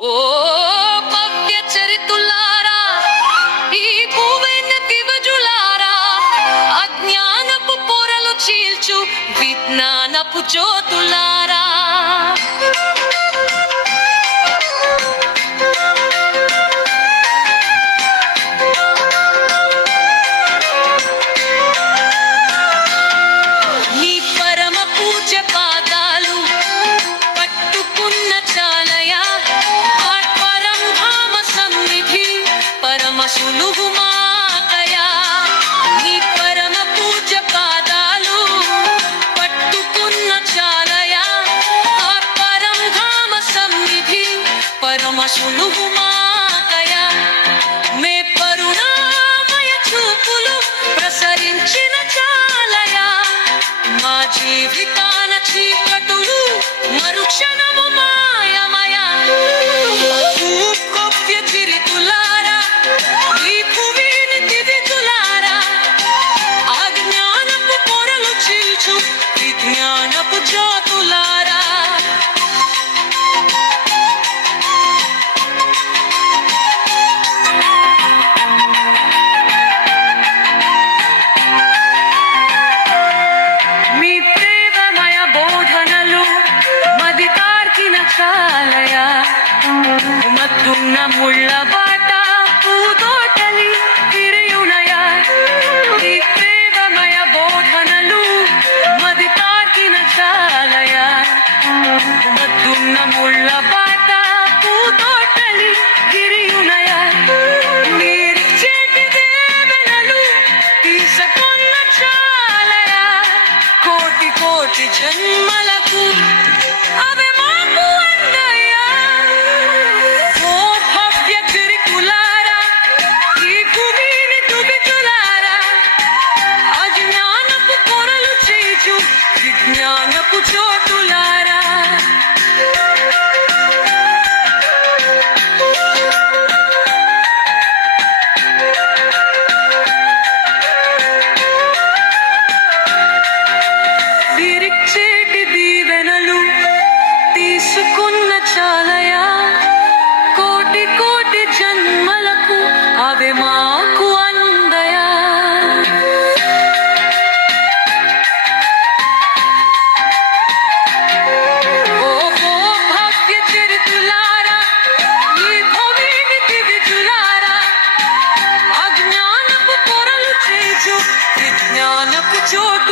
ఓ భవ్య చరితులారా ఈ భువన దివజులారా అజ్ఞానపు పొరలు చీల్చు విజ్ఞానపు జ్యోతులారా. పరమ సులువు మే పరుణామయ చూపులు ప్రసరించిన చాలయా. మా జీవితాన చీకటులు మరుక్షణము మాయమయ. గొప్ప చిరితులారా ఈ భూమిని దివితులారా అజ్ఞానపు పొరలు చీల్చు విజ్ఞానపు జ్యోతులారా తార్కిన చాలయ మత్తున్న ముళ్ళ బాట పూదోటలి తిరియునయ మీ ప్రేమమయ బోధనలు మది తార్కిన చాలయ. మత్తున్న ముళ్ళ బాట పూదోటలి తిరియునయ మీరిచ్చేటి దేవెనలు తీసుకున్న చాలయా. కోటి కోటి జన్మల joy. চোখ